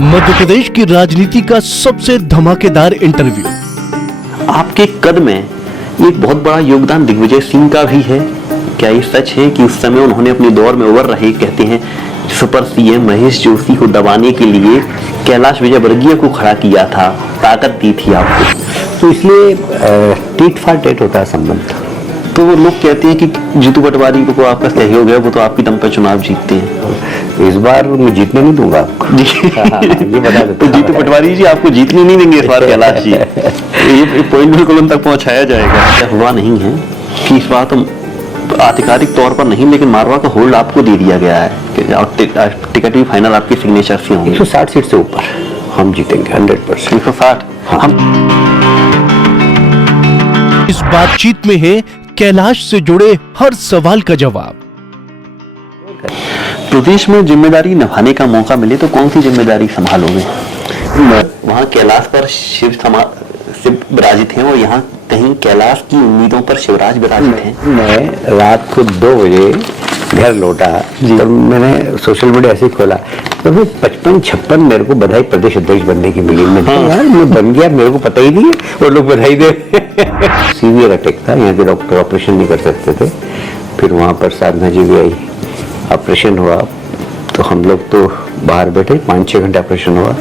मध्य प्रदेश की राजनीति का सबसे धमाकेदार इंटरव्यू। आपके कद में एक बहुत बड़ा योगदान दिग्विजय सिंह का भी है। क्या ये सच है कि उस समय उन्होंने अपने दौर में उभर रहे, कहते हैं, सुपर सीएम महेश जोशी को दबाने के लिए कैलाश विजयवर्गीय को खड़ा किया था, ताकत दी थी आपको? तो इसलिए टीट फॉर टेट होता है संबंध। तो वो लोग कहते हैं कि जीतू पटवारी को आपका सहयोग है, वो तो आपकी दम पर चुनाव जीतते हैं। इस बार मैं जीतने नहीं दूंगा आपको। ये बता देता तो जीतू पटवारी जी आपको जीतने नहीं देंगे इस बार कैलाश जी। ये पॉइंट बिल्कुल उन तक पहुंचाया जाएगा। क्या हुआ नहीं है कि इस बार तो आधिकारिक तौर पर नहीं, लेकिन मारवा का होल्ड आपको दे दिया गया है और टिकट भी फाइनल आपके सिग्नेचर से होंगे। 160 सीट से ऊपर हम जीतेंगे 100%। 160। हम इस बातचीत में है कैलाश से जुड़े हर सवाल का जवाब। प्रदेश में जिम्मेदारी निभाने का मौका मिले तो कौन सी जिम्मेदारी संभालोगे? वहाँ कैलाश पर शिव विराजित हैं और यहाँ कहीं कैलाश की उम्मीदों पर शिवराज विराजित हैं। मैं रात को 2 बजे घर लौटा तो मैंने सोशल मीडिया ऐसे ही खोला तो फिर 55-56 मेरे को बधाई प्रदेश अध्यक्ष बनने की मिली। मैं यार मैं बन गया, मेरे को पता ही नहीं है, वो लोग बधाई दे। सीवियर अटैक था, यहाँ के डॉक्टर ऑपरेशन नहीं कर सकते थे। फिर वहाँ पर साधना जी भी आई, ऑपरेशन हुआ। तो हम लोग तो बाहर बैठे, 5-6 घंटे ऑपरेशन हुआ।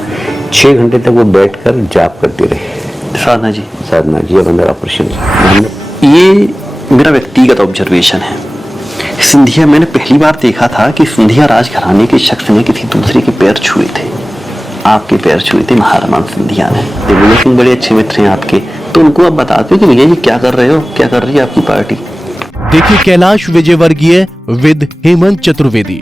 6 घंटे तक वो बैठ कर जाप करती रही साधना जी अब अंदर ऑपरेशन। ये मेरा व्यक्तिगत ऑब्जर्वेशन है। सिंधिया, मैंने पहली बार देखा था कि सिंधिया राजघराने के शख्स ने किसी दूसरे के पैर छुए थे। आपके पैर छुए थे महाराणा सिंधिया ने। दिग्विजय सिंह बड़े अच्छे मित्र हैं आपके, तो उनको आप बताते हो कि भैया ये क्या कर रहे हो, क्या कर रही है आपकी पार्टी? देखिए कैलाश विजयवर्गीय विद हेमंत चतुर्वेदी।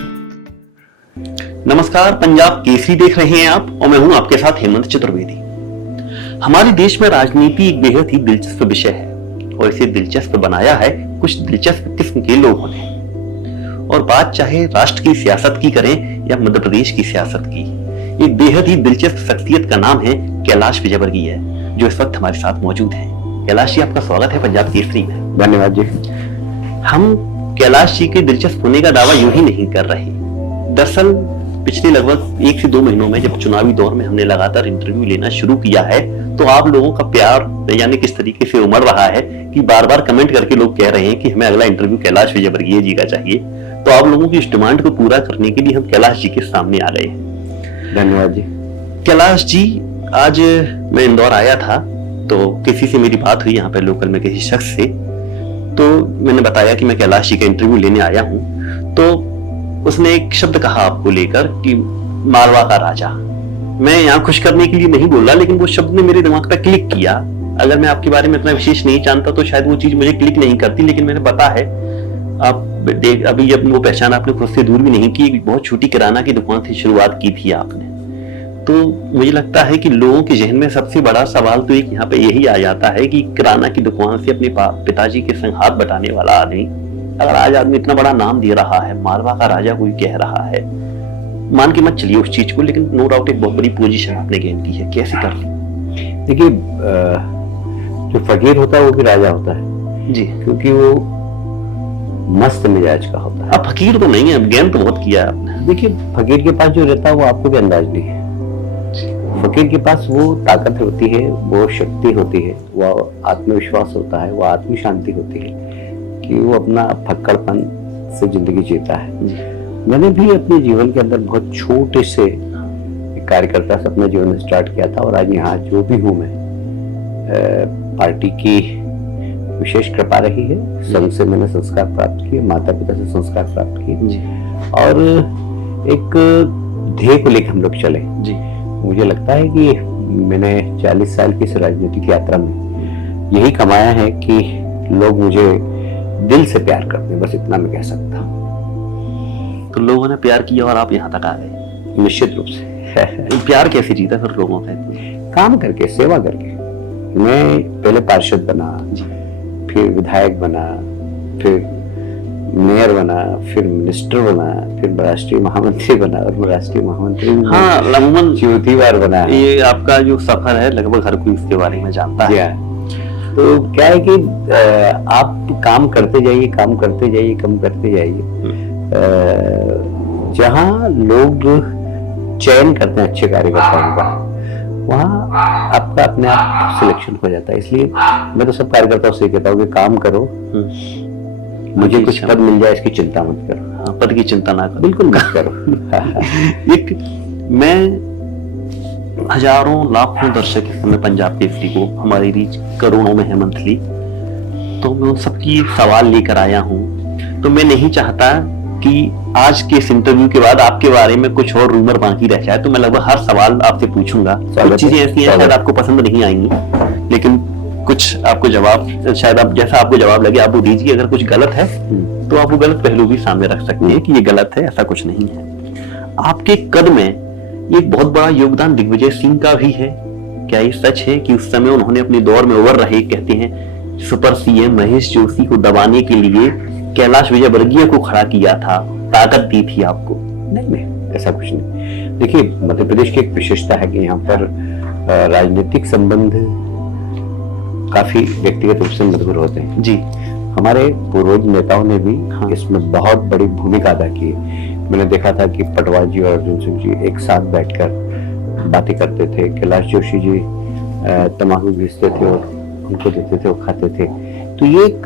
नमस्कार, पंजाब केसरी देख रहे हैं आप और मैं हूं आपके साथ हेमंत चतुर्वेदी। हमारे देश में राजनीति एक बेहद ही दिलचस्प विषय है और इसे दिलचस्प बनाया है कुछ दिलचस्प किस्म के लोगों ने। और बात चाहे राष्ट्र की सियासत की करें या मध्य प्रदेश की सियासत की, एक बेहद ही दिलचस्प शख्सियत का नाम है कैलाश विजयवर्गीय, जो इस वक्त हमारे साथ मौजूद है। कैलाश जी, आपका स्वागत है पंजाब केसरी में। धन्यवाद जी। हम कैलाश जी के दिलचस्प होने का दावा यूं ही नहीं कर रहे। दरअसल पिछले लगभग 1 से 2 महीनों में जब चुनावी दौर में हमने लगातार इंटरव्यू लेना शुरू किया है, तो आप लोगों का प्यार यानी किस तरीके से उमड़ रहा है कि बार बार कमेंट करके लोग कह रहे हैं कि हमें अगला इंटरव्यू कैलाश विजयवर्गीय जी का चाहिए। तो आप लोगों की इस डिमांड को पूरा करने के लिए हम कैलाश जी के सामने आ गए हैं। धन्यवाद जी। कैलाश जी, आज मैं इंदौर आया था तो किसी से मेरी बात हुई यहाँ पे लोकल में किसी शख्स से, तो मैंने बताया कि मैं कैलाश जी का इंटरव्यू लेने आया हूँ। तो उसने एक शब्द कहा आपको लेकर कि मारवा का राजा। मैं यहाँ खुश करने के लिए नहीं बोल रहा, लेकिन वो शब्द ने मेरे दिमाग पे क्लिक किया। अगर मैं आपके बारे में इतना विशेष नहीं जानता तो शायद वो चीज मुझे क्लिक नहीं करती, लेकिन मैंने पता है आप देख, अभी जब वो पहचान आपने खुद से दूर भी नहीं की, बहुत छोटी किराना की दुकान से शुरुआत की थी आपने। तो मुझे लगता है कि लोगों के जहन में सबसे बड़ा सवाल तो एक यहाँ पे यही आ जाता है कि किराना की दुकान से अपने पिताजी के संग हाथ बटाने वाला आदमी, अगर आज आदमी इतना बड़ा नाम दे रहा है, मारवा का राजा कोई कह रहा है, मान के मत चलिए उस चीज को, लेकिन नो डाउट एक बहुत बड़ी पोजीशन आपने गेन की है, कैसे कर ली? देखिए, जो फकीर होता है वो भी राजा होता है जी, क्योंकि वो मस्त मिजाज का होता है। अब फकीर तो नहीं है, गेम तो बहुत किया है आपने। देखिए, फकीर के पास जो रहता है वो आपको भी अंदाज नहीं है। फकीर के पास वो ताकत होती है, वो शक्ति होती है, वो आत्मविश्वास होता है, वो आत्म शांति होती है कि वो अपना फक्कड़पन से जिंदगी जीता है। मैंने भी अपने जीवन के अंदर बहुत छोटे से एक कार्यकर्ता से अपना जीवन स्टार्ट किया था और आज यहाँ जो भी हूँ मैं, पार्टी की विशेष कृपा रही है। संघ से मैंने संस्कार प्राप्त किए, माता पिता से संस्कार प्राप्त किए और एक ध्येय को लेकर हम लोग चले जी। मुझे लगता है कि मैंने 40 साल की इस राजनीतिक यात्रा में यही कमाया है कि लोग मुझे दिल से प्यार करते हैं, बस इतना मैं कह सकता हूँ। तो लोगों ने प्यार किया और आप यहाँ तक आ गए। निश्चित रूप से। प्यार कैसे जीता फिर लोगों का? काम करके, सेवा करके। मैं पहले पार्षद बना, फिर विधायक बना, फिर मेयर बना, फिर मिनिस्टर बना, फिर राष्ट्रीय महामंत्री बना और राष्ट्रीय महामंत्री लगभग चौथी बार बना। ये आपका जो सफर है लगभग हर कोई इसके बारे में जानता है। तो क्या है कि आप काम करते जाइए, काम करते जाइए, काम करते जाइए। जहाँ लोग चयन करते हैं अच्छे कार्यकर्ताओं का, वहाँ आपका अपने आप सिलेक्शन हो जाता है। इसलिए मैं तो सब कार्यकर्ताओं से कहता हूँ कि काम करो, मुझे कुछ पद मिल जाए इसकी चिंता मत करो। हाँ, पद की चिंता ना करो, बिल्कुल मत करो। एक मैं हजारों लाखों दर्शक इस समय पंजाब केसरी को, हमारी रीच करोड़ों में है मंथली, तो मैं उन सबकी सवाल लेकर आया हूँ। तो मैं नहीं चाहता कि आज के इस इंटरव्यू के बाद आपके बारे में कुछ और रूमर बाकी रह जाए, तो मैं लगभग हर सवाल आपसे पूछूंगा। कुछ चीजें ऐसी हैं शायद आपको पसंद नहीं आएंगी, लेकिन कुछ आपको जवाब शायद आप जैसा आपको जवाब लगे आप वो दीजिए। अगर कुछ गलत है तो आप वो गलत पहलू भी सामने रख सकते हैं कि ये गलत है, ऐसा कुछ नहीं है। आपके कद में एक बहुत बड़ा योगदान दिग्विजय सिंह का भी है। क्या ये सच है कि उस समय उन्होंने अपने दौर में उभर रहे, कहते हैं सुपर सीएम महेश जोशी को दबाने के लिए कैलाश विजयवर्गीय को खड़ा किया था, ताकत दी थी आपको? नहीं, ऐसा कुछ नहीं। देखिए, मध्य प्रदेश की एक विशेषता है कि यहाँ पर राजनीतिक संबंध काफी व्यक्तिगत रूप से मधुर होते हैं जी। हमारे पूर्वज नेताओं ने भी इसमें बहुत बड़ी भूमिका अदा की है। मैंने देखा था कि पटवार जी और अर्जुन सिंह जी एक साथ बैठकर बातें करते थे। कैलाश जोशी जी तंबाकू बेचते थे और उनको देते थे, वो खाते थे। तो ये एक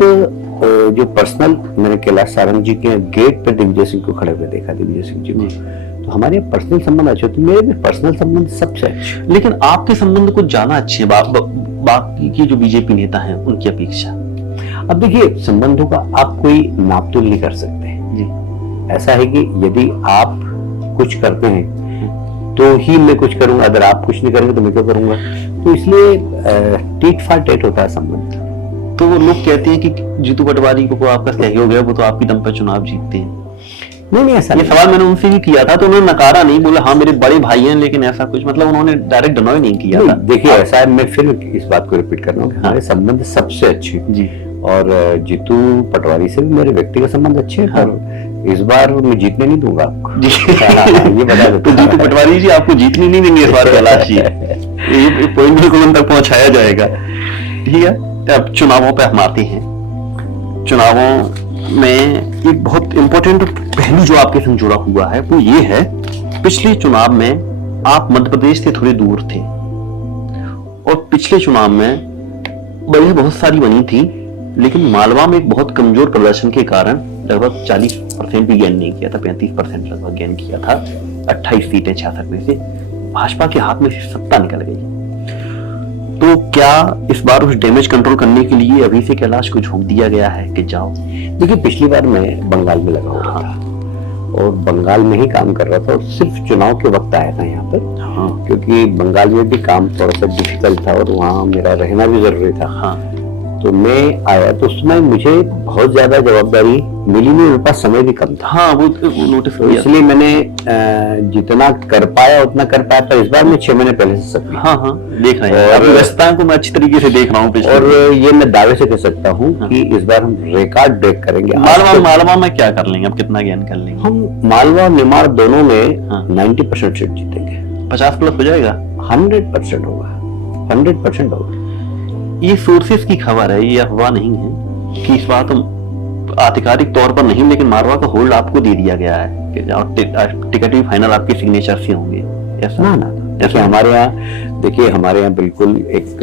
जो पर्सनल, मैंने कैलाश सारंग जी के गेट पर दिग्विजय सिंह को खड़े हुए देखा, दिग्विजय सिंह जी को। तो हमारे पर्सनल संबंध अच्छे, तो मेरे भी पर्सनल संबंध सबसे अच्छे। लेकिन आपके संबंध कुछ ज्यादा अच्छे हैं बाकी की जो बीजेपी नेता हैं उनकी अपेक्षा। अब देखिए, संबंधों का आप कोई नापतोल नहीं कर सकते जी। ऐसा है कि यदि आप कुछ करते हैं तो ही मैं कुछ करूंगा, अगर आप कुछ नहीं करेंगे तो मैं क्यों करूंगा। तो इसलिए टीट फॉर टेट होता है संबंध। तो वो लोग कहते हैं कि जीतू पटवारी को आपका सहयोग है, वो तो आपकी दम पर चुनाव जीतते हैं। नहीं, ऐसा ये सवाल मैंने उनसे भी किया था, तो उन्होंने नकारा नहीं, बोला हाँ मेरे बड़े भाई हैं, लेकिन ऐसा कुछ मतलब उन्होंने डायरेक्ट डिनाय नहीं किया था। देखिए, ऐसा है, मैं फिर इस बात को रिपीट कर रहा हूँ, हमारे संबंध सबसे अच्छे जी। और जीतू पटवारी से भी मेरे व्यक्तिगत संबंध अच्छे हैं। और इस बार मैं जीतने नहीं दूंगा आपको जी। ये बता दो। तो जीतू पटवारी जी आपको जीतने नहीं देंगे इस बार कैलाश जी, ये पॉइंट बिल्कुल उन तक पहुंचाया जाएगा। ठीक है, तो अब चुनावों पे हम आते हैं। चुनावों में एक बहुत इंपॉर्टेंट पहलू जो आपके संग जुड़ा हुआ है वो ये है, पिछले चुनाव में आप मध्य प्रदेश से थोड़े दूर थे और पिछले चुनाव में बड़ी बहुत सारी बनी थी, लेकिन मालवा में एक बहुत कमजोर प्रदर्शन के कारण लगभग 40% भी गेन नहीं किया था, 35% लगभग गेन किया था। 28 सीटें 66 में से भाजपा के हाथ में से सत्ता निकल गई। तो क्या इस बार उस डैमेज कंट्रोल करने के लिए अभी से कैलाश को झोंक दिया गया है कि जाओ? देखिए, पिछली बार मैं बंगाल में लगा हुआ था और बंगाल में ही काम कर रहा था और सिर्फ चुनाव के वक्त आया था यहाँ पर। क्योंकि बंगाल में भी काम थोड़ा सा डिफिकल्ट था और वहाँ मेरा रहना भी जरूरी था। तो मैं आया तो उसमें मुझे बहुत ज्यादा जवाबदारी मिली नहीं, मेरे पास समय भी कम था। वो नोटिस तो इसलिए मैंने जितना कर पाया उतना कर पाया, पर इस बार मैं 6 महीने पहले से सक्रिय देख रहे हैं। और व्यस्तता को मैं अच्छी तरीके से देख रहा हूँ। और ये मैं दावे से कह सकता हूँ कि इस बार हम रिकॉर्ड ब्रेक करेंगे। मालवा में क्या कर लेंगे, अब कितना गेन कर लेंगे? हम मालवा निमाड़ दोनों में 90% सीट जीतेंगे। 50+ हो जाएगा? 100% होगा, 100% होगा। ये सोर्सेस की खबर है, ये अफवाह नहीं है कि इस बार तो आधिकारिक तौर पर नहीं, लेकिन मालवा का होल्ड आपको दे दिया गया है कि टिकट भी फाइनल आपके सिग्नेचर से होंगे, ऐसा? ना, देखिए हमारे यहाँ, हमारे यहाँ बिल्कुल एक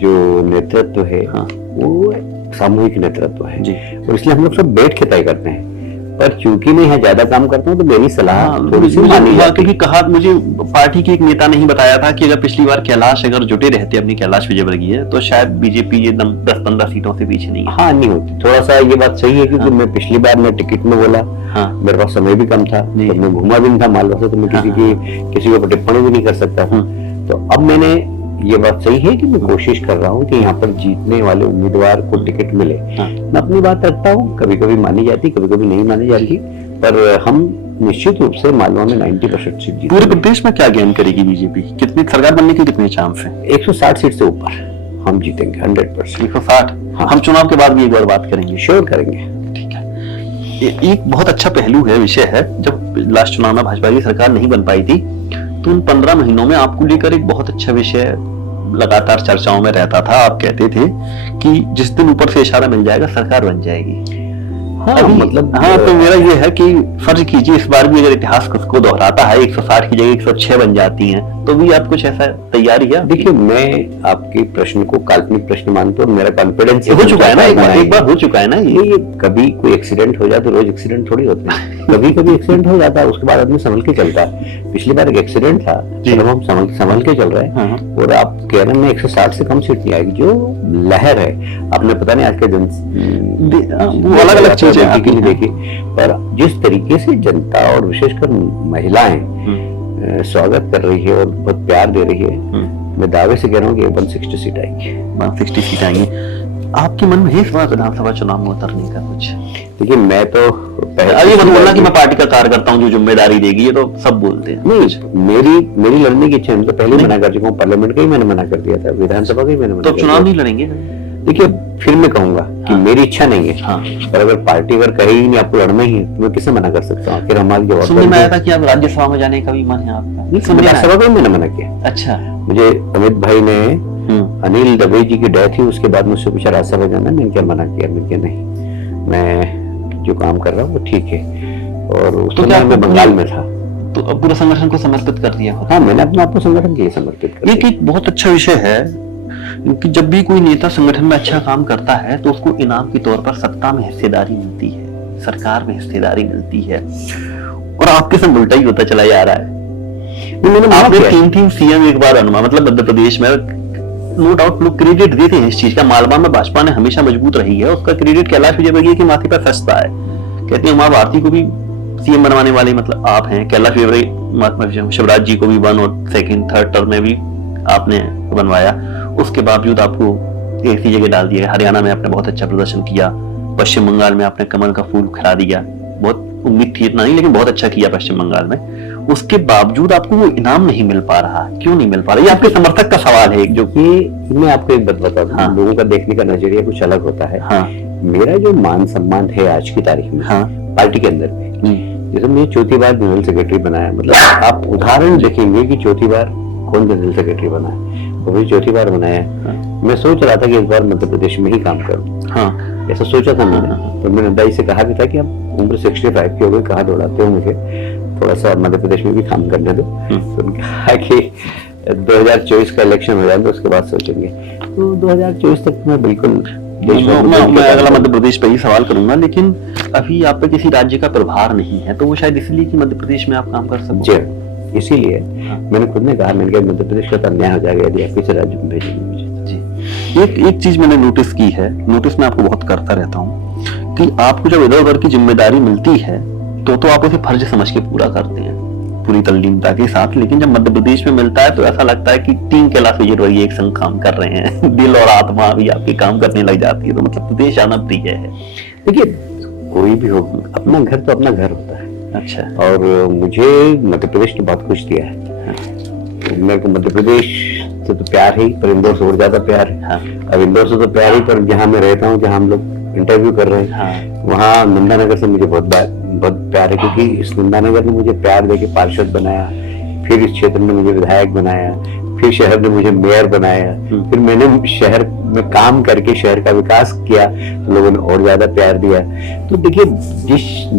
जो नेतृत्व है वो सामूहिक नेतृत्व है जी। और इसलिए हम लोग सब बैठ के तय करते हैं। पर चूंकि मैं यहाँ ज्यादा काम करता हूँ तो मेरी सलाह थोड़ी सी मानी जाती है। कहा मुझे पार्टी के एक नेता ने ही बताया था कि अगर पिछली बार कैलाश अगर जुटे रहते अपनी कैलाश विजयवर्गीय तो शायद बीजेपी ये 10-15 सीटों से पीछे नहीं नहीं होती। थोड़ा सा ये बात सही है क्योंकि मैं पिछली बार मैं टिकट में बोला, मेरे पास समय भी कम था, तो मैं घूमा भी नहीं था मालवा से, तो मैं किसी के ऊपर टिप्पणी भी नहीं कर सकता था। तो अब मैंने, ये बात सही है कि मैं कोशिश कर रहा हूँ कि यहाँ पर जीतने वाले उम्मीदवार को टिकट मिले। मैं अपनी बात रखता हूँ, कभी कभी मानी जाती, कभी कभी नहीं मानी जाती, पर हम निश्चित रूप से मालवा में 90% सीट जीतेंगे। पूरे प्रदेश में क्या गेन करेगी बीजेपी? कितनी सरकार बनने के कितने चांस हैं? 160 सीट से ऊपर हम जीतेंगे 100%। 160? हम चुनाव के बाद भी एक बार बात करेंगे। श्योर करेंगे। ठीक है, एक बहुत अच्छा पहलू है, विषय है, जब लास्ट चुनाव में भाजपा की सरकार नहीं बन पाई थी तो उन 15 महीनों में आपको लेकर एक बहुत अच्छा विषय लगातार चर्चाओं में रहता था। आप कहते थे कि जिस दिन ऊपर से इशारा मिल जाएगा सरकार बन जाएगी। हाँ, मतलब हाँ, तो मेरा ये है कि फर्ज कीजिए इस बार भी अगर इतिहास को दोहराता है, 160 की जगह 106 बन जाती हैं, तो भी आप कुछ ऐसा तैयारी है? देखिए, मैं आपके प्रश्न को काल्पनिक प्रश्न मानता हूँ, मेरा कॉन्फिडेंस हो चुका है ना, एक बार हो चुका है ना ये कभी कोई एक्सीडेंट हो जाए तो रोज एक्सीडेंट थोड़ी होते हैं, कभी कभी एक्सीडेंट हो जाता है, उसके बाद आदमी संभल के चलता है। पिछली बार एक एक्सीडेंट था, जब हम संभल के चल रहे हैं, और आप कह रहे हैं 160 से कम सीट नहीं आएगी, जो लहर है, आपने पता नहीं आज के वो अलग अलग चीजें देखी, पर जिस तरीके से जनता और विशेषकर महिलाएं स्वागत कर रही है और बहुत प्यार दे रही है, मैं दावे से कह रहा हूँ कि 160 सीट आएगी। 160 सीट आएंगी। आपके मन में है इस बार विधानसभा चुनाव में उतरने का कुछ? देखिए, मैं तो अभी मत बोलना कि मैं पार्टी का कार्यकर्ता हूँ जो जिम्मेदारी देगी, ये तो सब बोलते हैं। नहीं, मेरी लड़ने की इच्छा है, तो पहले मना कर चुका हूँ, पार्लियामेंट का ही मैंने मना कर दिया था, विधानसभा का ही मैंने मना। तो चुनाव नहीं लड़ेंगे? देखिए, फिर मैं कहूंगा कि मेरी इच्छा नहीं है, पर अगर पार्टी अगर कहेगी नहीं आपको लड़ना ही है, तो मैं किसे मना कर सकता हूँ? फिर हमारी जवाब सुनने में आया था कि आप राज्यसभा में जाने का भी मन है आपका? राज्यसभा का ही मैंने मना किया। अच्छा। मुझे अमित भाई ने, अनिल दवे जी की डेथ हुई, उसके बाद मुझसे पूछा राज्यसभा जाना, मैंने क्या मना किया? मैंने क्या नहीं, मैं जो काम कर रहा हूँ वो ठीक है, और उस समय मैं बंगाल में था, तो अब पूरा संगठन को समर्पित कर दिया? हाँ, मैंने अपने आप को संगठन के लिए समर्पित कर दिया। ये एक बहुत अच्छा विषय है, क्योंकि जब भी कोई नेता संगठन में अच्छा काम करता है तो उसको इनाम के तौर पर सत्ता में हिस्सेदारी मिलती है, सरकार में हिस्सेदारी मिलती है, और आपके संग उल्टा ही होता चला जा रहा है। आपने 3 सीएम एक बार अनुमान, मतलब मध्य प्रदेश में, नो डाउट लोग क्रेडिट देते हैं इस चीज का। मालवा में भाजपा ने हमेशा मजबूत रही है, उसका क्रेडिट कैलाश विजयवर्गीय के माथे पर सजता है। कहते हैं उमा भारती को भी सीएम बनवाने वाले मतलब आप हैं, कैलाश विजयवर्गीय, शिवराज जी को भी 1 और 2nd 3rd टर्म में भी आपने बनवाया, उसके बावजूद आपको ऐसी जगह डाल दिया। हरियाणा में आपने बहुत अच्छा प्रदर्शन किया, पश्चिम बंगाल में आपने कमल का फूल खिला दिया, बहुत उम्मीद थी इतना नहीं, लेकिन बहुत अच्छा किया पश्चिम बंगाल में। उसके बावजूद आपको वो इनाम नहीं मिल पा रहा, क्यों नहीं मिल पा रहा? ये आपके समर्थक का सवाल है, जो कि मैं आपको एक बात बता दूं, लोगों का देखने का नजरिया कुछ अलग होता है। मेरा जो मान सम्मान है आज की तारीख में पार्टी के अंदर में, जैसे मैं चौथी बार जनरल सेक्रेटरी बनाया, मतलब आप उदाहरण देखेंगे कि चौथी बार कौन जनरल सेक्रेटरी बना है, वो भी चौथी बार बनाया। मैं सोच रहा था कि इस बार मध्य प्रदेश में ही काम करूं, ऐसा सोचा था मैंने। तो मैंने दाई से कहा भी था कि अब उम्र 65 की हो गई, कहाँ दौड़ाते हो मुझे, थोड़ा सा मध्य प्रदेश में भी काम करने दो। तो उन्होंने कहा कि 2024 का इलेक्शन हो जाए तो उसके बाद सोचेंगे। तो 2024 तक मैं बिल्कुल मैं अगला मध्य प्रदेश पे ही सवाल करूंगा, लेकिन अभी आप पे किसी राज्य का प्रभार नहीं है, तो वो शायद इसलिए कि मध्य प्रदेश में आप काम कर सको। इसीलिए मैंने खुद ने कहा, मैंने कहा मध्य प्रदेश का अन्याय हो जाएगा यदि आप किसी राज्य में भेजेंगे मुझे। जी, एक चीज मैंने नोटिस की है, नोटिस मैं आपको बहुत करता रहता हूँ, कि आपको जब इधर उधर की जिम्मेदारी मिलती है तो आप उसे फर्ज समझ के पूरा करते हैं, पूरी तल्लीनता के साथ। लेकिन जब मध्य प्रदेश में मिलता है तो ऐसा लगता है कि 3 कैलाश विजयवर्गीय एक संग काम कर रहे हैं, दिल और आत्मा भी आपके काम करने लग जाती है। तो मतलब प्रदेश आना प्रिय है। देखिए, कोई भी हो, अपना घर तो अपना घर होता है। अच्छा। और मुझे मध्य प्रदेश ने बहुत कुछ दिया है। मेरे को मध्य प्रदेश से तो प्यार है, पर इंदौर से और ज्यादा प्यार है। अब इंदौर से तो प्यार ही, पर जहाँ मैं रहता हूँ, जहाँ हम लोग इंटरव्यू कर रहे हैं, वहाँ नंदानगर से मुझे बहुत प्यार है, क्योंकि इस नंदानगर ने मुझे प्यार देके पार्षद बनाया, फिर इस क्षेत्र ने मुझे विधायक बनाया, फिर शहर ने मुझे मेयर बनाया, फिर मैंने शहर में काम करके शहर का विकास किया तो लोगों ने और ज्यादा प्यार दिया। तो देखिए,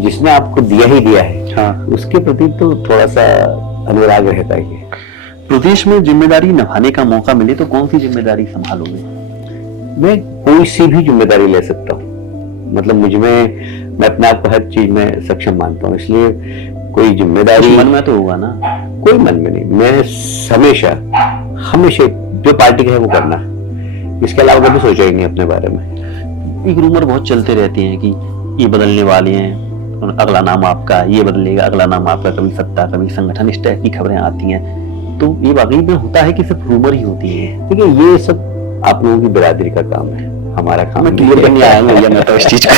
जिसने आपको दिया ही दिया है, उसके प्रति तो थोड़ा सा अनुराग रहता है। प्रदेश में जिम्मेदारी निभाने का मौका मिले तो कौन सी जिम्मेदारी संभालोगे? मैं कोई सी भी जिम्मेदारी ले सकता हूँ, मतलब मैं अपने आप को हर चीज में सक्षम मानता हूँ, इसलिए कोई जिम्मेदारी मन में तो होगा ना? कोई मन में नहीं। मैं हमेशा जो पार्टी का है वो करना, इसके अलावा कभी सोचा ही नहीं अपने बारे में। एक रूमर बहुत चलते रहते हैं कि ये बदलने वाले हैं, अगला नाम आपका, ये बदलेगा, अगला नाम आपका, कभी सत्ता कभी संगठन, इस टाइप की खबरें आती हैं। तो ये वाकई में होता है कि सिर्फ रूमर ही होती है? देखिए, ये सब आप लोगों की बिरादरी का काम है, हमारा काम मैं क्लियर करने आया हूँ मैं तो इस चीज का।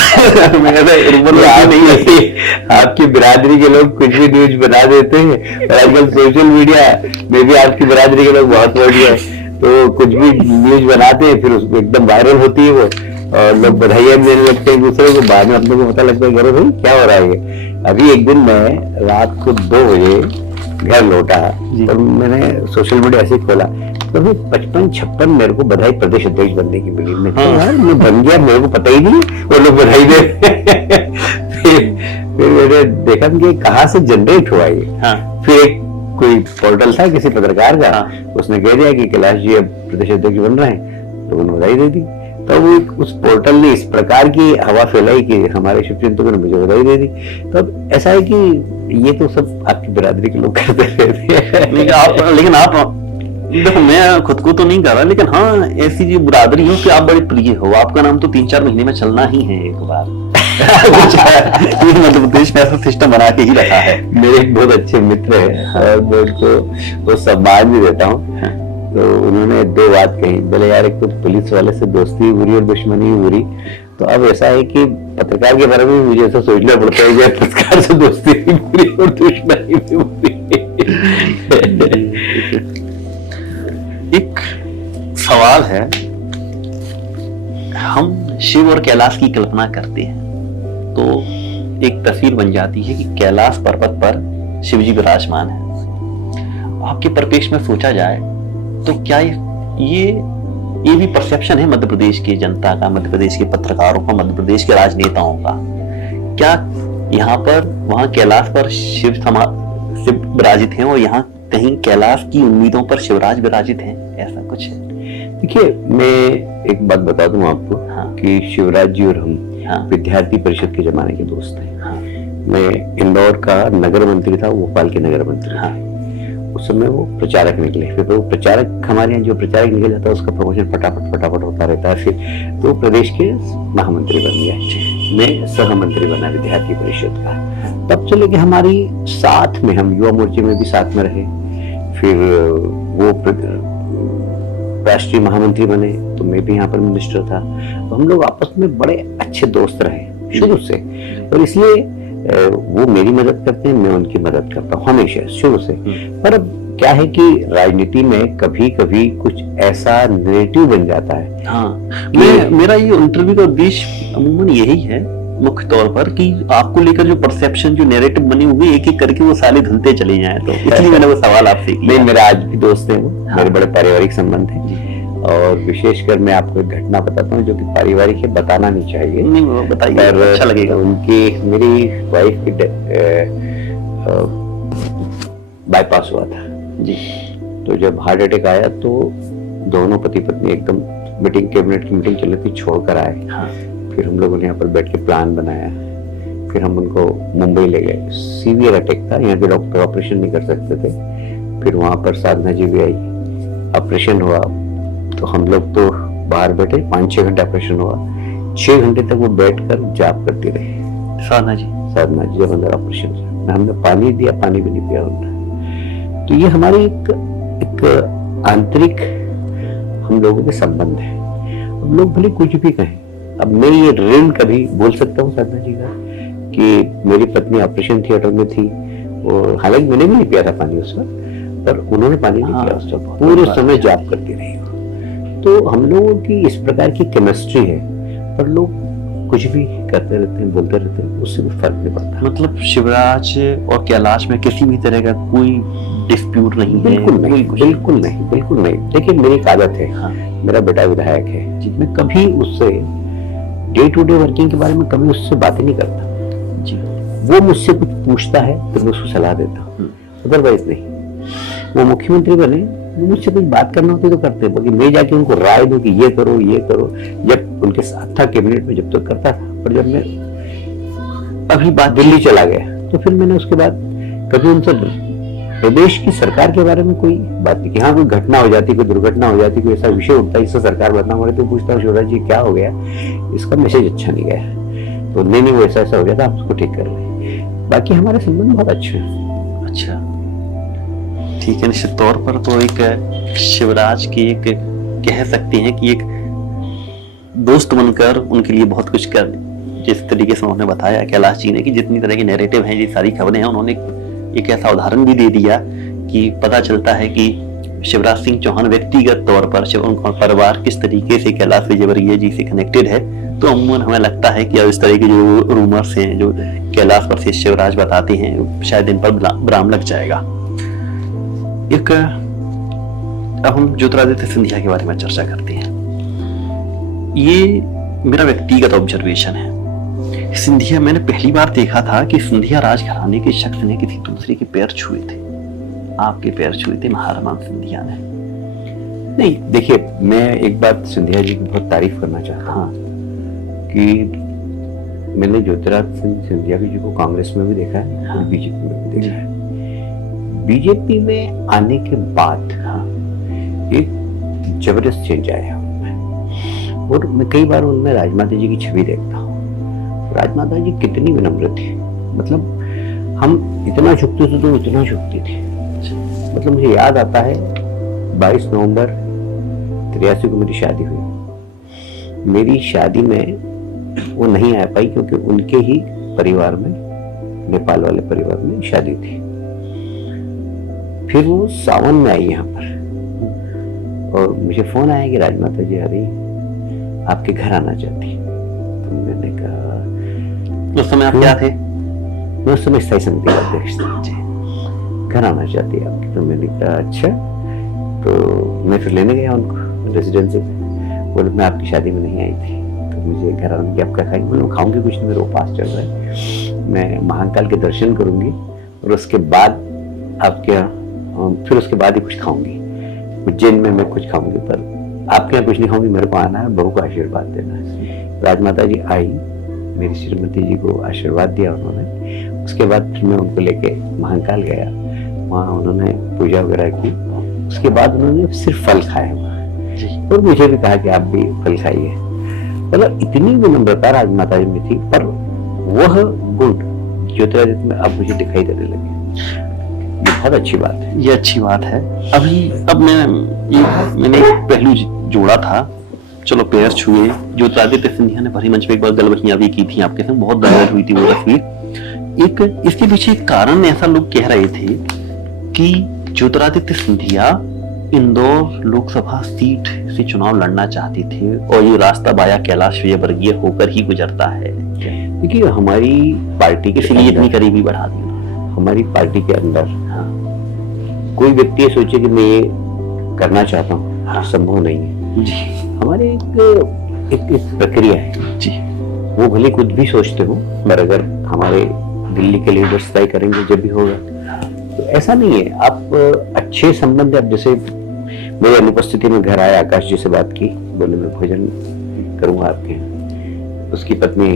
आपकी बिरादरी के लोग कुछ भी न्यूज बना देते हैं, और आजकल सोशल मीडिया में भी आपकी बिरादरी के लोग बहुत बढ़िया है, तो कुछ भी न्यूज बनाते हैं, फिर उसको एकदम वायरल होती है वो, और लोग बधाइयां देने लगते हैं दूसरे को, बाद में अपने को पता लगता है, अरे भाई क्या हो रहा है। अभी एक दिन मैं रात को 2 बजे घर लौटा तो मैंने सोशल मीडिया ऐसे ही खोला तो अभी 55-56 मेरे को बधाई प्रदेश अध्यक्ष बनने की मिली। मैं कहा, यार मैं बन गया, मेरे को पता ही नहीं, वो लोग बधाई दे फिर मैंने देखा कि कहाँ से जनरेट हुआ ये। फिर एक कोई पोर्टल था किसी पत्रकार का, उसने कह दिया कि कैलाश जी अब प्रदेश अध्यक्ष बन रहे हैं, तो उन्होंने बधाई दे दी। तो वो उस पोर्टल ने इस प्रकार की हवा फैलाई कि हमारे शिवचिंतकों ने मुझे बधाई दे दी। तो अब ऐसा है कि ये तो सब आपकी बिरादरी के लोग करते रहते हैं। लेकिन आप देखो, मैं खुद को तो नहीं कर रहा, लेकिन हाँ ऐसी जो बिरादरी हो कि आप बड़े प्रिय हो, आपका नाम तो 3-4 महीने में चलना ही है एक बार। मध्य प्रदेश में ऐसा सिस्टम बना के ही रखा है। मेरे एक बहुत अच्छे मित्र है और मैं उनको वो सम्मान भी देता हूँ। तो उन्होंने 2 बात कही, बोले यार एक तो पुलिस वाले से दोस्ती भी बुरी और दुश्मनी भी बुरी, तो अब ऐसा है कि पत्रकार के बारे में मुझे ऐसा सोचना पड़ता है कि पत्रकार से दोस्ती भी बुरी और दुश्मनी भी बुरी। एक सवाल है, हम शिव और कैलाश की कल्पना करते हैं तो एक तस्वीर बन जाती है कि कैलाश पर्वत पर शिवजी विराजमान है। आपके परिप्रेक्ष्य में सोचा जाए तो क्या ये भी परसेप्शन है मध्य प्रदेश की जनता का, मध्य प्रदेश के पत्रकारों का, मध्य प्रदेश के राजनेताओं का, क्या यहाँ पर वहां कैलाश पर शिव विराजित हैं और यहाँ कहीं कैलाश की उम्मीदों पर शिवराज विराजित हैं, ऐसा कुछ है? देखिए, मैं एक बात बता दूं आपको कि शिवराज जी और हम विद्यार्थी परिषद के जमाने के दोस्त हैं। मैं इंदौर का नगर मंत्री था, भोपाल के नगर मंत्री। उस समय वो प्रचारक निकले, फिर तो प्रचारक हमारे यहाँ जो प्रचारक निकल जाता है उसका प्रमोशन फटाफट होता रहता है। फिर तो प्रदेश के महामंत्री बन गया, मैं सह मंत्री बना विद्यार्थी परिषद का। तब चले कि हमारी साथ में, हम युवा मोर्चे में भी साथ में रहे, फिर वो राष्ट्रीय महामंत्री बने तो मैं भी यहाँ पर मिनिस्टर था। तो हम लोग आपस में बड़े अच्छे दोस्त रहे शुरू से, और इसलिए वो मेरी मदद करते हैं, मैं उनकी मदद करता हूँ हमेशा शुरू से। पर अब क्या है कि राजनीति में कभी कभी कुछ ऐसा नैरेटिव बन जाता है। मेरा ये इंटरव्यू का उद्देश्य अमूमन यही है मुख्य तौर पर कि आपको लेकर जो परसेप्शन, जो नैरेटिव बनी हुई, एक एक करके वो साले धुलते चले जाएं, तो इसलिए मैंने वो सवाल आपसे किया। नहीं, मेरा आज भी दोस्त है वो, मेरे बड़े पारिवारिक संबंध है, और विशेषकर मैं आपको एक घटना बताता हूँ जो कि पारिवारिक है, बताना नहीं चाहिए। नहीं, बताइए, अच्छा लगेगा। उनकी, मेरी वाइफ की बाईपास हुआ था जी। तो जब हार्ट अटैक आया तो दोनों पति पत्नी एकदम मीटिंग, कैबिनेट की मीटिंग चल रही थी, छोड़कर आए। फिर हम लोगों ने यहाँ पर बैठ के प्लान बनाया, फिर हम उनको मुंबई ले गए। सीवियर अटैक था, यहाँ के डॉक्टर ऑपरेशन नहीं कर सकते थे। फिर वहां पर साधना जी भी आई, ऑपरेशन हुआ। तो हम लोग तो बाहर बैठे, 5-6 घंटे ऑपरेशन हुआ। 6 घंटे तक वो बैठकर जाप करती रही साधना जी जब अंदर ऑपरेशन हुआ। हमने पानी दिया, पानी भी नहीं पिया उन्होंने। तो ये हमारी एक आंतरिक हम लोगों के संबंध है। हम लोग भले कुछ भी कहें, अब मैं ये ऋण कभी बोल सकता हूँ साधना जी का कि मेरी पत्नी ऑपरेशन थिएटर में थी, और हालांकि मैंने भी नहीं पिया था पानी उस वक्त, पर उन्होंने पानी नहीं पिया उस वक्त, पूरे समय जाप करती रही। तो हम लोगों की इस प्रकार की केमिस्ट्री है, पर लोग कुछ भी करते रहते हैं, बोलते रहते हैं, उससे कोई फर्क नहीं पड़ता। मतलब शिवराज और कैलाश में किसी भी तरह का कोई डिस्प्यूट नहीं है? बिल्कुल नहीं। देखिए, मेरी एक आदत है, मेरा बेटा विधायक है, जिसमें कभी उससे डे टू डे वर्किंग के बारे में कभी उससे बातें नहीं करता जी। वो मुझसे कुछ पूछता है तो मैं उसको सलाह देता हूँ, अदरवाइज नहीं। वो मुख्यमंत्री बने, मुझसे कुछ बात करना होती तो करते, बाकी मैं जाके उनको राय दूं कि ये करो ये करो। जब उनके साथ था कैबिनेट में, जब तक करता था, पर जब मैं अभी बात दिल्ली चला गया तो फिर मैंने उसके बाद कभी उनसे प्रदेश की सरकार के बारे में कोई बात नहीं की। हाँ, कोई घटना हो जाती, कोई दुर्घटना हो जाती, कोई ऐसा विषय उठता है इससे सरकार बदनाम हो रही, तो पूछता हूँ शिवराज जी क्या हो गया, इसका मैसेज अच्छा नहीं गया, तो नहीं वो ऐसा हो गया था, आप उसको ठीक कर लें। बाकी हमारे संबंध बहुत अच्छे हैं। अच्छा, ठीक है। निश्चित तौर पर तो एक शिवराज की एक कह सकते हैं कि एक दोस्त बनकर उनके लिए बहुत कुछ कर, जिस तरीके से उन्होंने बताया कैलाश जी ने कि जितनी तरह की नैरेटिव हैं, ये सारी खबरें हैं, उन्होंने एक ऐसा उदाहरण भी दे दिया कि पता चलता है कि शिवराज सिंह चौहान व्यक्तिगत तौर पर उनका परिवार किस तरीके से कैलाश विजयवर्गीय जी से कनेक्टेड है। तो अमूमन हमें लगता है कि इस तरह के जो रूमर्स हैं, जो कैलाश पर से शिवराज बताते हैं, शायद इन पर विराम लग जाएगा। एक अब हम ज्योतिरादित्य सिंधिया के बारे में चर्चा करते हैं। ये मेरा व्यक्तिगत ऑब्जर्वेशन है। सिंधिया मैंने पहली बार देखा था कि सिंधिया राजघराने के शख्स ने किसी दूसरे के पैर छुए थे। आपके पैर छुए थे महाराणा सिंधिया ने। नहीं, देखिए, मैं एक बात सिंधिया जी की बहुत तारीफ करना चाहता हूँ कि मैंने ज्योतिरादित्य सिंधिया जी को कांग्रेस में भी देखा है और बीजेपी में भी देखा है। बीजेपी में आने के बाद एक जबरदस्त चेंज आया उनमें, और मैं कई बार उनमें राजमाता जी की छवि देखता हूँ। राजमाता जी कितनी विनम्र थी, मतलब हम इतना झुकते थे तो इतना झुकती थी। मतलब मुझे याद आता है 22 नवंबर 83 को मेरी शादी हुई। मेरी शादी में वो नहीं आ पाई क्योंकि उनके ही परिवार में, नेपाल वाले परिवार में शादी थी। फिर वो सावन में आई यहाँ पर और मुझे फोन आया कि राजमाता जी आ रही, आपके घर आना चाहती। तो मैंने कहा, उस समय आप क्या थे? मैं उस समय स्थायी समिति का अध्यक्ष था। घर आना चाहती है आपकी। तो मैंने कहा अच्छा। तो मैं फिर लेने गया उनको रेजिडेंसी पे। बोले मैं आपकी शादी में नहीं आई थी, तो मुझे घर आने की, आप क्या खाएंगे? बोले मैं खाऊंगी कुछ नहीं, मेरे उपास चल रहा है, मैं महाकाल के दर्शन करूंगी और उसके बाद आपके फिर उसके बाद ही कुछ खाऊंगी। उज्जैन में मैं कुछ खाऊंगी, पर आपके यहाँ कुछ नहीं खाऊंगी, मेरे को आना है, बहू को आशीर्वाद देना है। राजमाता जी आई, मेरी श्रीमती जी को आशीर्वाद दिया उन्होंने। उसके बाद फिर मैं उनको लेके महाकाल गया, वहाँ उन्होंने पूजा वगैरह की। उसके बाद उन्होंने सिर्फ फल खाए और मुझे भी कहा कि आप भी फल खाइए। मतलब इतनी विनम्रता राजमाता जी में थी, पर वह गुण ज्योतिरादित्य में अब मुझे दिखाई देने लगे। ये बहुत अच्छी बात है। ये अच्छी बात है। अब मैंने एक पहलू जोड़ा था, चलो पैर छुए। ज्योतिरादित्य सिंधिया ने भरी मंच पे एक बार गलबहियां भी की थी आपके संग, बहुत वायरल हुई थी वो तस्वीर। एक इसके पीछे एक कारण ऐसा लोग कह रहे थे कि ज्योतिरादित्य सिंधिया इंदौर लोकसभा सीट से चुनाव लड़ना चाहते थे और ये रास्ता बाया कैलाश विजयवर्गीय होकर ही गुजरता है। देखिए, हमारी पार्टी के इसलिए इतनी करीबी बढ़ा दी। हमारी पार्टी के अंदर कोई व्यक्ति ये सोचे कि मैं ये करना चाहता हूँ, संभव नहीं है जी। हमारे एक प्रक्रिया है जी। वो भले खुद भी सोचते हो, पर अगर हमारे दिल्ली के लीडर्स तय करेंगे जब भी होगा, तो ऐसा नहीं है। आप अच्छे संबंध, आप जैसे मेरी अनुपस्थिति में घर आए, आकाश जी से बात की, बोले मैं भोजन करूंगा आपके यहाँ। उसकी पत्नी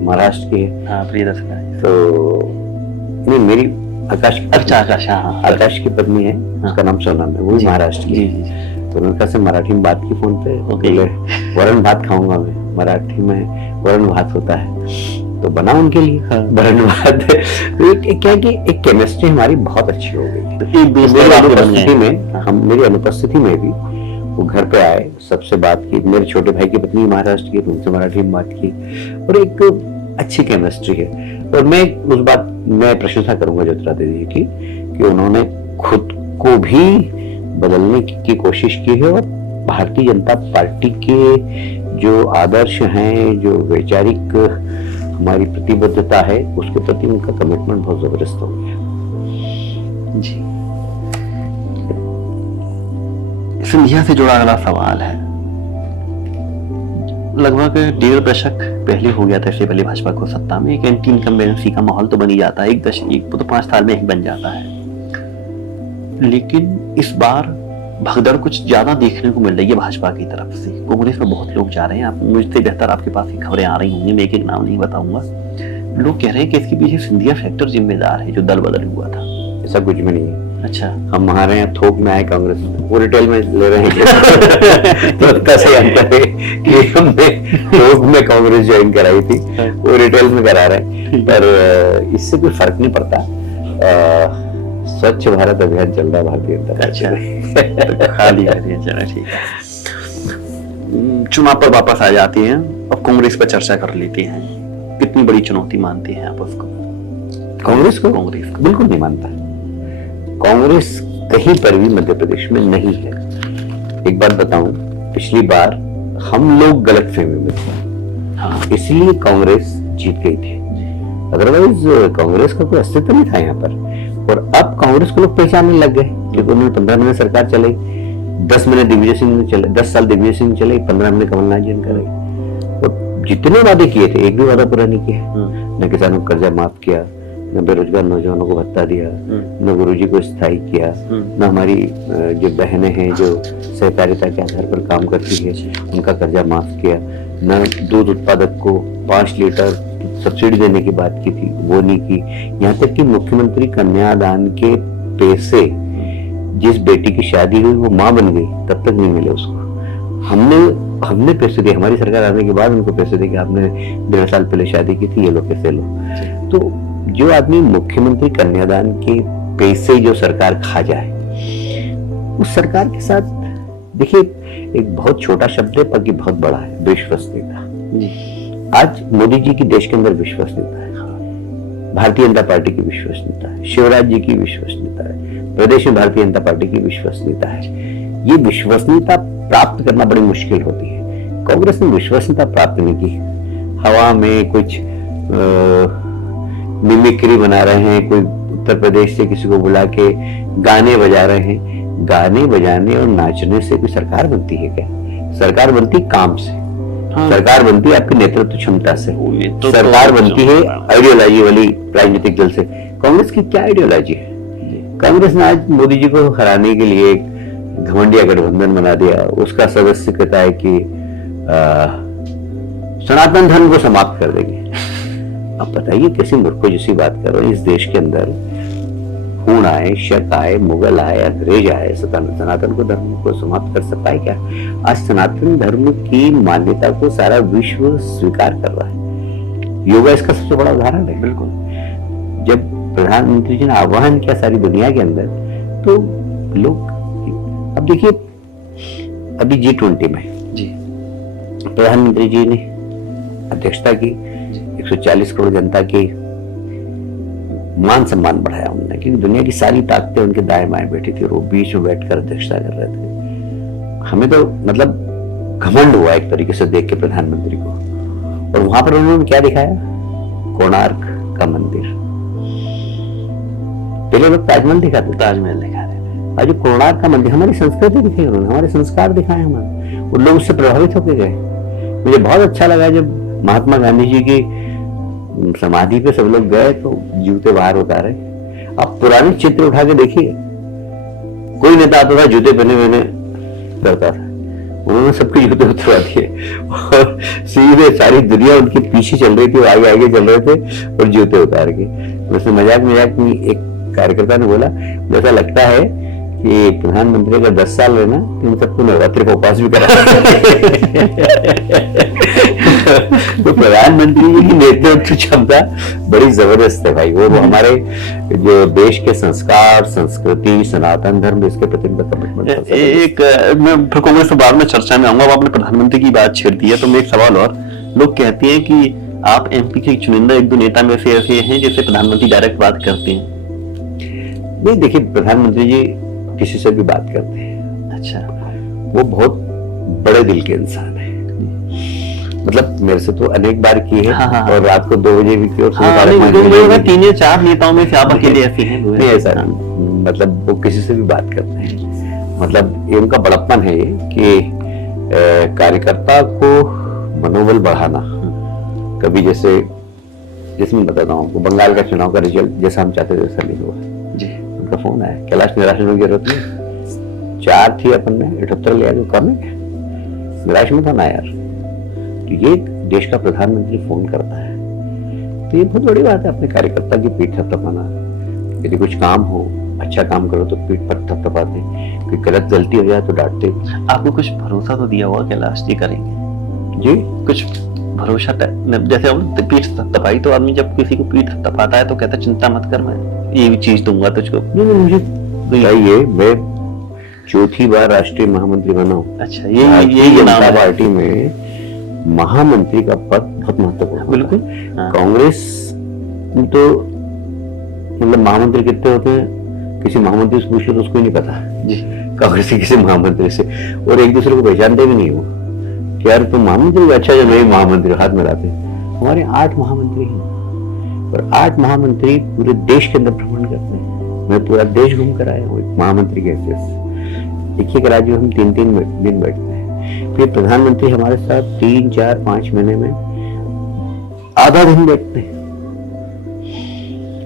महाराष्ट्र की है, प्रियदर्शना। तो नहीं, मेरी आकाश की पत्नी है, उसका नाम सोनम है, वो भी महाराष्ट्र की। तो उन्होंने कहा से मराठी में बात की फोन पे, बोले वरण भात खाऊंगा मैं, मराठी में वरण भात होता है, तो बना उनके लिए वरण भात। क्या कि एक केमिस्ट्री हमारी बहुत अच्छी हो गई। मेरी अनुपस्थिति में भी वो घर पे आए, सबसे बात की। मेरे छोटे भाई की पत्नी महाराष्ट्र की, उनसे मराठी में बात की, और एक अच्छी केमिस्ट्री है। और मैं प्रशंसा करूंगा ज्योतिरादित्य जी की कि उन्होंने खुद को भी बदलने की कोशिश की है, और भारतीय जनता पार्टी के जो आदर्श हैं, जो वैचारिक हमारी प्रतिबद्धता है, उसके प्रति उनका कमिटमेंट बहुत जबरदस्त हो गया जी। सिंधिया से जुड़ा अगला सवाल है। लगभग 1.5 दशक पहले हो गया था, इससे पहले भाजपा को सत्ता में एक एंटी इनकम्बेंसी का माहौल तो बन ही जाता है, एक तो 5 साल में ही बन जाता है। लेकिन इस बार भगदड़ कुछ ज्यादा देखने को मिल रही है भाजपा की तरफ से। कांग्रेस में बहुत लोग जा रहे हैं, आप मुझसे बेहतर आपके पास खबरें आ रही होंगी, मैं एक नाम नहीं बताऊंगा। लोग कह रहे हैं कि इसके पीछे सिंधिया फैक्टर जिम्मेदार है, जो दल बदल हुआ था। ऐसा कुछ भी नहीं है। अच्छा, हम हमारे यहाँ थोक में आए कांग्रेस में, वो रिटेल में ले रहे हैं। तो इतना सही अंतर है कि हमने थोक में कांग्रेस ज्वाइन कराई थी, वो रिटेल में करा रहे हैं, पर इससे कोई फर्क नहीं पड़ता। स्वच्छ भारत अभियान चल रहा है भारतीय जनता। अच्छा, खाली चलो ठीक है। चुनाव पर वापस आ जाते हैं, अब कांग्रेस पर चर्चा कर लेते हैं। कितनी बड़ी चुनौती मानते हैं आप उसको? कांग्रेस को बिल्कुल नहीं मानता। कांग्रेस कहीं पर भी मध्य प्रदेश में नहीं है। एक बात बताऊं, पिछली बार हम लोग गलतफहमी में थे, इसलिए कांग्रेस जीत गई थी। अदरवाइज कांग्रेस का कोई अस्तित्व नहीं था यहाँ पर। और अब कांग्रेस को लोग पहचानने लग गए। क्योंकि उन्होंने 15 महीने सरकार चलाई, 10 महीने दिग्विजय सिंह चले, 10 साल दिग्विजय सिंह चले, 15 महीने कमलनाथ जी ने करे। और जितने वादे किए थे एक भी वादा पूरा नहीं किया। न किसानों को कर्जा माफ किया, न बेरोजगार नौजवानों को भत्ता दिया, न गुरुजी को स्थायी किया, न हमारी जो बहनें हैं जो सहकारिता के आधार पर काम करती है उनका कर्जा माफ किया, न दूध उत्पादक को 5 लीटर सब्सिडी देने की बात की थी वो नहीं की। यहाँ तक कि मुख्यमंत्री कन्यादान के पैसे जिस बेटी की शादी हुई वो माँ बन गई तब तक नहीं मिले उसको। हमने पैसे दिए, हमारी सरकार आने के बाद उनको पैसे दे कि आपने 1.5 साल पहले शादी की थी, ये लो पैसे लो। तो जो आदमी मुख्यमंत्री कन्यादान के पैसे जो सरकार खा जाए, उस सरकार के साथ देखिए एक बहुत छोटा शब्द है पर बहुत बड़ा है, विश्वसनीयता। आज मोदी जी की देश के अंदर विश्वसनीयता है, भारतीय जनता पार्टी की विश्वसनीयता है, शिवराज जी की विश्वसनीयता है, प्रदेश में भारतीय जनता पार्टी की विश्वसनीयता है। ये विश्वसनीयता प्राप्त करना बड़ी मुश्किल होती है। कांग्रेस ने विश्वसनीयता प्राप्त नहीं की, हवा में कुछ मिमिक्री बना रहे हैं, कोई उत्तर प्रदेश से किसी को बुला के गाने बजा रहे हैं। गाने बजाने और नाचने से कोई सरकार बनती है क्या? सरकार बनती काम से। हाँ। सरकार बनती है आपकी नेतृत्व क्षमता से। सरकार बनती है आइडियोलॉजी वाली राजनीतिक दल से। कांग्रेस की क्या आइडियोलॉजी है? कांग्रेस ने आज मोदी जी को हराने के लिए एक घमंडिया गठबंधन बना दिया। उसका सदस्य कहता है कि सनातन धर्म को समाप्त कर देंगे। अब बताइए कैसी मूर्खों जैसी बात कर रहे हैं। इस देश के अंदर खून आए, शक आए, मुगल आए, अंग्रेज आए, सनातन को धर्म को समाप्त कर सकता है क्या? आज सनातन धर्म की मान्यता को सारा विश्व स्वीकार कर रहा है। योगा इसका सबसे बड़ा उदाहरण है। बिल्कुल, जब प्रधानमंत्री जी ने आह्वान किया सारी दुनिया के अंदर, तो लोग अब देखिए अभी G20 में जी प्रधानमंत्री जी ने अध्यक्षता की, 140 करोड़ जनता की मान सम्मान बढ़ाया उन्होंने, क्योंकि दुनिया की सारी ताकतें उनके दाएं बाएं बैठी थी और वो बीच में बैठकर अध्यक्षता कर रहे थे। हमें तो मतलब घमंड हुआ एक तरीके से देख के प्रधानमंत्री को। और वहां पर उन्होंने क्या दिखाया? कोणार्क का मंदिर। पहले लोग ताजमहल दिखाते, ताजमहल दिखा रहे थे, आज कोणार्क का मंदिर। हमारी संस्कृति दिखाई उन्होंने, हमारे संस्कार दिखाए हमारे, और लोग उससे प्रभावित होकर गए। मुझे बहुत अच्छा लगा जब महात्मा गांधी जी की समाधि पे सब लोग गए तो जूते बाहर उतारे। आप पुराने चित्र उठा के देखिए, कोई नेता आता था जूते पहने मैंने करता था, उन्होंने सबके जूते उतरवा दिए और सीधे सारी दुनिया उनके पीछे चल रही थी, वो आगे आगे चल रहे थे और जूते उतार के। वैसे मजाक में एक कार्यकर्ता ने बोला, जैसा लगता है कि प्रधानमंत्री का 10 साल रहना इन सबको नवरात्रि का उपवास भी करा। तो प्रधानमंत्री जी की नेतृत्व क्षमता बड़ी जबरदस्त है भाई। वो हमारे जो देश के संस्कार, संस्कृति, सनातन धर्म, इसके प्रति कमिटमेंट। एक मैं फिर कांग्रेस से बाद में चर्चा में आऊंगा। आपने प्रधानमंत्री की बात छेड़ दी है तो मैं एक सवाल और, लोग कहते हैं कि आप MP के चुनिंदा 1-2 नेता में से ऐसे हैं जिससे प्रधानमंत्री डायरेक्ट बात करते हैं। नहीं, देखिए प्रधानमंत्री जी किसी से भी बात करते हैं। अच्छा, वो बहुत बड़े दिल के इंसान है। मतलब मेरे से तो अनेक बार की है। हाँ। और रात को 2 बजे भी की और 3 या 4 नेताओं में से आप अकेले ऐसे हैं। नहीं ऐसा नहीं, मतलब वो किसी से भी बात करते हैं। मतलब ये उनका बड़प्पन है ये कि कार्यकर्ता को मनोबल बढ़ाना। कभी जैसे मैं बताता हूँ आपको, बंगाल का चुनाव का रिजल्ट जैसा हम चाहते थे वैसा नहीं हुआ जी। उनका फोन आया, कैलाश निराश होने की जरूरत नहीं, 4 थी अपन ने 78 लिया, जो कम है, निराश में था ना यार। तो ये देश का प्रधानमंत्री फोन करता है तो ये बहुत बड़ी बात है, अपने कार्यकर्ता की पीठ थपथपाना। यदि कुछ काम हो, अच्छा काम करो तो पीठ पर थपथपाते, कोई गलत गलती हो जाए तो डांटते। आपको कुछ भरोसा तो दिया हुआ कैलाश जी करेंगे जी? कुछ भरोसा, जैसे पीठ थपथपाई तो आदमी जब किसी को पीठ थपथपाता है तो कहता चिंता मत कर, मैं ये भी चीज दूंगा तुझको। मुझे बताइए, मैं 4थी बार राष्ट्रीय महामंत्री बना हूँ। अच्छा, ये जनता पार्टी में महामंत्री का पद बहुत महत्वपूर्ण। बिल्कुल, कांग्रेस तो मतलब महामंत्री कितने होते हैं, किसी महामंत्री से पूछ लो तो उसको ही नहीं पता जी। कांग्रेस के किसी महामंत्री से, और एक दूसरे को पहचानते भी नहीं हो कि यार तुम महामंत्री, अच्छा जो नहीं महामंत्री, हाथ मिलाते। हमारे 8 महामंत्री हैं और 8 महामंत्री पूरे देश के अंदर भ्रमण करते हैं। मैं पूरा देश घूम कर आया हूँ एक महामंत्री के हैसियत से। देखिए कि राज्य में हम 3-3 दिन बैठते हैं, फिर प्रधानमंत्री हमारे साथ 3, 4, 5 महीने में आधा दिन बैठते हैं।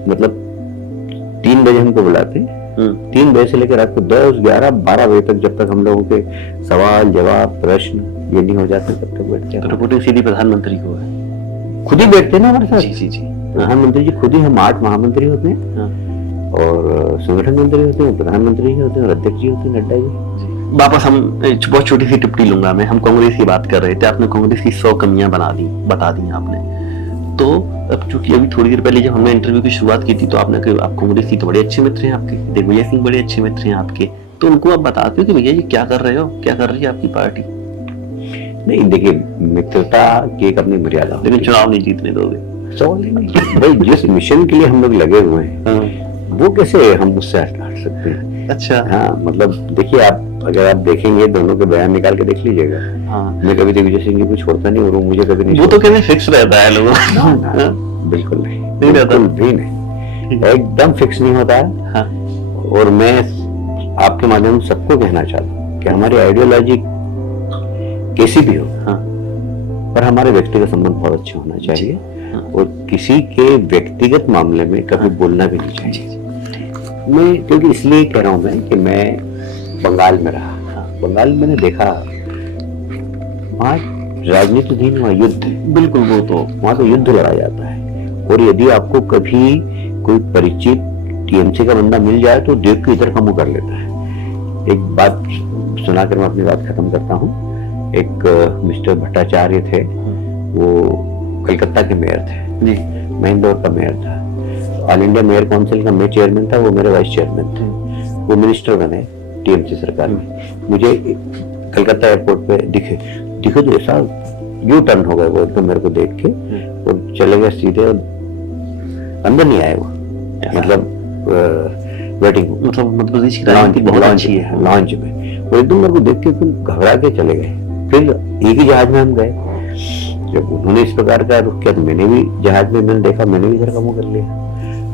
मतलब 3 बजे हमको बुलाते हैं, 3 बजे से लेकर रात को 10, 11, 12 बजे तक, जब तक हम लोगों के सवाल जवाब प्रश्न ये नहीं हो जाते तब तक बैठते हैं। रिपोर्टिंग सीधी प्रधानमंत्री को है, खुद ही बैठते हैं ना हमारे साथ। जी जी जी। प्रधानमंत्री जी खुद ही, हम 8 महामंत्री होते हैं और संगठन मंत्री होते हैं, प्रधानमंत्री जी होते हैं और अध्यक्ष जी होते हैं, नड्डा जी। वापस हम बहुत छोटी सी टिप्पणी लूंगा मैं, हम कांग्रेस की बात कर रहे थे, आपने कांग्रेस की 100 कमियां बता दी आपने। तो अब चूंकि अभी थोड़ी देर पहले जब हमने इंटरव्यू की शुरुआत की थी तो आपने कहा आप कांग्रेस की तो बड़े अच्छे मित्र हैं आपके, दिग्विजय सिंह बड़े अच्छे मित्र हैं आपके, तो उनको आप बताते हो कि भैया ये क्या कर रहे हो, क्या कर रही है आपकी पार्टी? नहीं देखिए, मित्रता की एक अपनी मर्यादा, लेकिन चुनाव नहीं जीतने दोगे। सवाल ही नहीं भाई, जिस मिशन के लिए हम लोग लगे हुए हैं वो कैसे हम उससे हट सकते हैं? अच्छा। हाँ मतलब देखिए, आप अगर आप देखेंगे दोनों के बयान निकाल के देख लीजिएगा। हाँ। मैं कभी दिग्विजय सिंह जी को छोड़ता नहीं और वो मुझे कभी नहीं। वो तो कहते फिक्स रहता है लोगों का। बिल्कुल नहीं, नहीं रहता, बिल्कुल भी नहीं, एकदम फिक्स नहीं होता है। हाँ। और मैं आपके माध्यम से सबको कहना चाहता हूँ कि हमारी आइडियोलॉजी कैसी भी हो, हाँ, पर हमारे व्यक्तिगत संबंध बहुत अच्छे होना चाहिए और किसी के व्यक्तिगत मामले में कभी बोलना भी नहीं चाहिए। मैं क्योंकि इसलिए कह रहा हूं मैं कि मैं बंगाल में रहा, बंगाल में मैंने देखा वहाँ राजनीति नहीं, वहाँ युद्ध है। बिल्कुल, वो तो वहाँ तो युद्ध लड़ा जाता है और यदि आपको कभी कोई परिचित टीएमसी का बंदा मिल जाए तो देख के इधर का मुंह कर लेता है। एक बात सुनाकर मैं अपनी बात खत्म करता हूँ। एक मिस्टर भट्टाचार्य थे, वो कलकत्ता के मेयर थे जी, मैं इंदौर का मेयर था। ऑल इंडिया मेयर काउंसिल का मैं चेयरमैन था, वो मेरे वाइस चेयरमैन थे। वो मिनिस्टर बने टीएमसी सरकार में। मुझे कलकत्ता एयरपोर्ट पे दिखे तो ऐसा यू टर्न हो गए वो एकदम मेरे को देख के और चले गए सीधे, और अंदर नहीं आए वो, मतलब वेटिंग मतलब मध्य प्रदेश की बहुत अच्छी है लॉन्च में। वो एकदम मेरे को देख के एकदम घबरा के चले गए। फिर एक ही जहाज में हम गए। जब उन्होंने इस प्रकार का रुख किया तो मैंने भी जहाज में, मैंने देखा, मैंने भी इधर का मुंह कर लिया।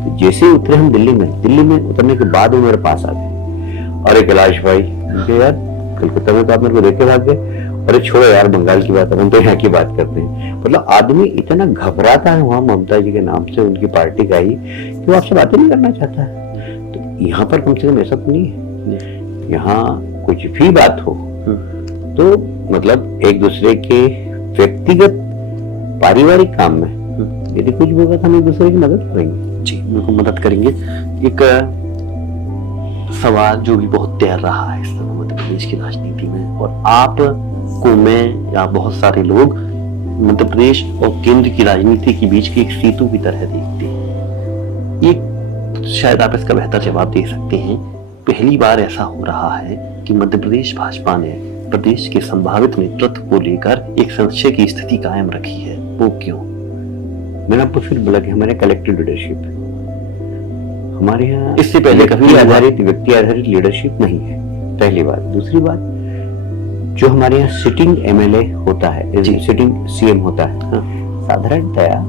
तो जैसे ही उतरे हम दिल्ली में उतरने के बाद वो मेरे पास आ गए, अरे कैलाश भाई, यार कलकत्ता में तो आप मेरे को देख के भाग गए। अरे छोड़ो यार, बंगाल की बात, हम तो यहाँ की बात करते हैं। मतलब आदमी इतना घबराता है वहां ममता जी के नाम से, उनकी पार्टी का ही, कि वो आपसे बातें नहीं करना चाहता है। तो यहाँ पर कम से कम ऐसा तो नहीं है। यहाँ कुछ भी बात हो तो मतलब एक दूसरे के व्यक्तिगत पारिवारिक काम में यदि कुछ भी होगा तो हम एक दूसरे की मदद करेंगे। जी, बिल्कुल मदद करेंगे। एक सवाल जो भी बहुत तैर रहा है इस समय मध्य प्रदेश की राजनीति में, और आप को मैं या बहुत सारे लोग मध्य प्रदेश और केंद्र की राजनीति के बीच की एक सेतु की तरह देखते हैं। ये शायद आप इसका बेहतर जवाब दे सकते हैं। पहली बार ऐसा हो रहा है कि मध्य प्रदेश भाजपा ने प्रदेश के संभावित नेतृत्व को लेकर एक संशय की स्थिति कायम रखी है, वो क्यों? मैंने आपको फिर बोला कि हमारे कलेक्टिव लीडरशिप, हमारे यहाँ इससे पहले कभी व्यक्ति आधारित लीडरशिप नहीं है, पहली बात। दूसरी बात, जो हमारे यहाँ सिटिंग एमएलए होता है, सिटिंग सीएम होता है, साधारणतया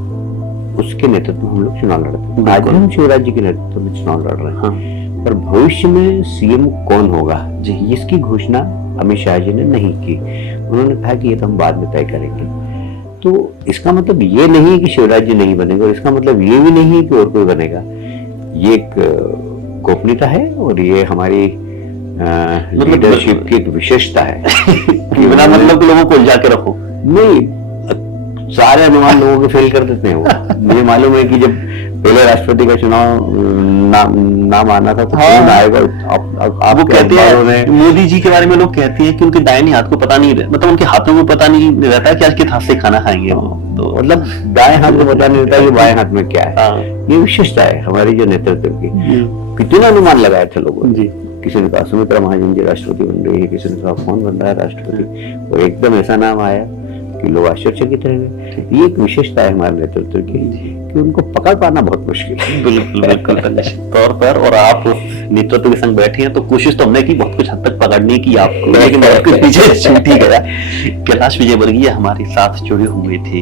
उसके नेतृत्व में हम लोग चुनाव लड़ते हैं। आज हम शिवराज जी के नेतृत्व में चुनाव लड़ रहे हैं, पर भविष्य में सीएम कौन होगा जी, इसकी घोषणा अमित शाह जी ने नहीं की। उन्होंने कहा कि ये तो हम बाद में तय करेंगे। तो इसका मतलब ये नहीं है कि शिवराज जी नहीं बनेंगे, और इसका मतलब ये भी नहीं है कि और कोई बनेगा। ये एक गोपनीयता है और ये हमारी लीडरशिप की एक विशेषता है। बिना मतलब के लोगों को उलझा के रखो नहीं, सारे अनुमान लोगों के फेल कर देते हैं वो। मुझे मालूम है कि जब पहले राष्ट्रपति का चुनाव नाम आना था तो कौन आएगा। आप वो कहते हैं, मोदी जी के बारे में लोग कहते हैं कि उनके दाहिने हाथ को पता नहीं, मतलब उनके हाथों में पता नहीं रहता कि आज किस हाथ से खाना खाएंगे। तो मतलब दाएं हाथ को पता नहीं रहता कि बाएं हाथ में क्या है। ये विशेषता है हमारी जो नेतृत्व की। कितने अनुमान लगाए थे लोगों जी, किसी ने कहा सुमित्रा महाजन जी राष्ट्रपति बन रही है, किसी ने कहा कौन बन रहा है राष्ट्रपति, और एकदम ऐसा नाम आया कि लोग आश्चर्यचकित रह गए। ये एक विशेषता है हमारे नेतृत्व की कि उनको पकड़ पाना बहुत मुश्किल है। बिल्कुल बिल्कुल तौर पर, और आप नेतृत्व के संग बैठे हैं तो कोशिश तो हमने की बहुत कुछ हद तक पकड़ने की आपको, लेकिन बहुत कुछ पीछे छूट ही गया। कैलाश विजयवर्गीय हमारे साथ जुड़े हुए थे।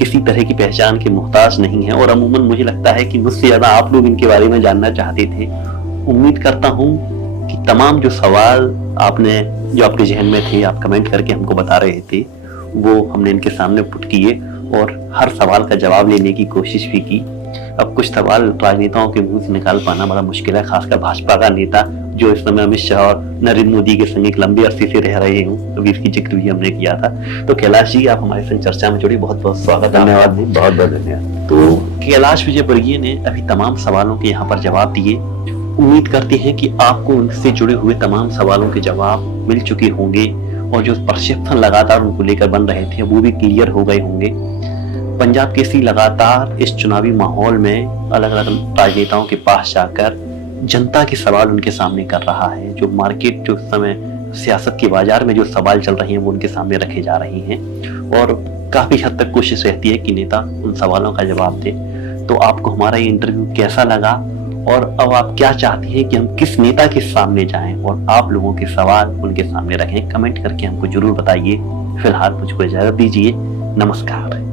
किसी तरह की पहचान के मोहताज नहीं है, और अमूमन मुझे लगता है कि मुझसे ज्यादा आप लोग इनके बारे में जानना चाहते थे। उम्मीद करता हूं कि तमाम जो सवाल आपने जो आपके जहन में थे, आप कमेंट करके हमको बता रहे थे, वो हमने इनके सामने पुट किए और हर सवाल का जवाब लेने की कोशिश भी की। अब कुछ सवाल राजनेताओं के मुंह से निकाल पाना बड़ा मुश्किल है, खासकर भाजपा का नेता जो इस समय अमित शाह और नरेंद्र मोदी के संग एक लंबे अरसे से रह रहे हूँ, अभी इसकी जिक्र भी हमने किया था। तो कैलाश जी, आप हमारे संग चर्चा में जुड़े, बहुत बहुत स्वागत। धन्यवाद जी, बहुत बहुत धन्यवाद। तो कैलाश विजयवर्गीय ने अभी तमाम सवालों के यहाँ पर जवाब दिए। उम्मीद करते हैं कि आपको उनसे जुड़े हुए तमाम सवालों के जवाब मिल चुके होंगे और जो प्रक्षेपण लगातार उनको लेकर बन रहे थे वो भी क्लियर हो गए होंगे। पंजाब केसरी लगातार इस चुनावी माहौल में अलग अलग राजनेताओं के पास जाकर जनता के सवाल उनके सामने कर रहा है। जो मार्केट, जो समय सियासत के बाजार में जो सवाल चल रहे हैं वो उनके सामने रखे जा रहे हैं, और काफी हद तक कोशिश रहती है कि नेता उन सवालों का जवाब दे। तो आपको हमारा ये इंटरव्यू कैसा लगा, और अब आप क्या चाहते हैं कि हम किस नेता के सामने जाएं और आप लोगों के सवाल उनके सामने रखें, कमेंट करके हमको जरूर बताइए। फिलहाल मुझको इजाजत दीजिए, नमस्कार।